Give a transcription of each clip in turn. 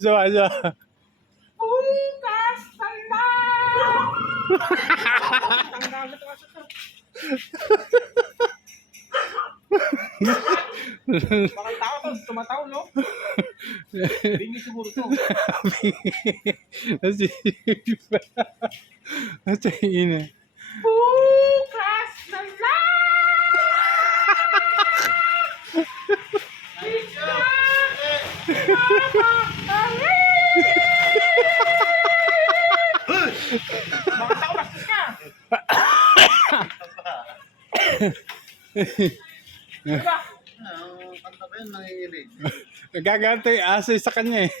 Sawa. Bukas na lang! Tanggal na ito to. Bakal tao to, tumataw, no? Bingi siguro to. Nasa ina. Bukas na lang! Bakal tao, bastos ka! Diba? Kanta ba yun, nanginginig? Nagaganto yung aso sa kanya eh.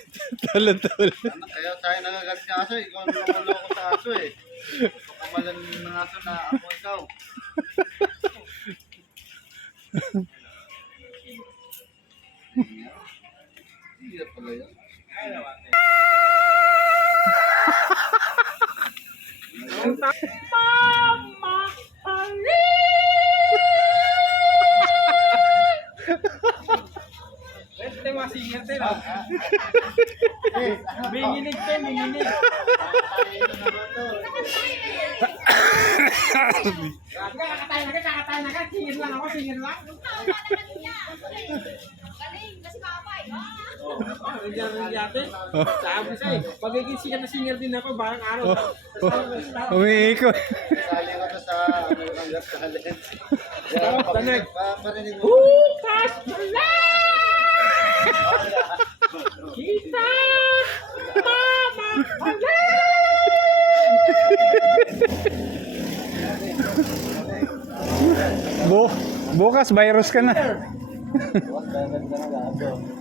Tulad. Kaya tayo nagagat ng aso, ikaw ang nanguloko sa aso eh. Kamalan ng aso na ako ikaw. Hindi pala yun. Mama, Ito yung mga singer din, ah. Binginig din, binginig. Kakatayin na ka. Singir lang ako, singir lang. Galing, kasi kapay. Hindi ate. Sabi siya eh, pagiging singer na singer din ako, barang araw. Umiikot. Sali ka to sa hanggang talent. Tanig. Parinig mo. Bukas na lang! Kita! Mama! Bukas virus ka na.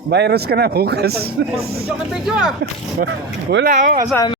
Virus ka na bukas. Joke ang video ah! Wala oh, asan?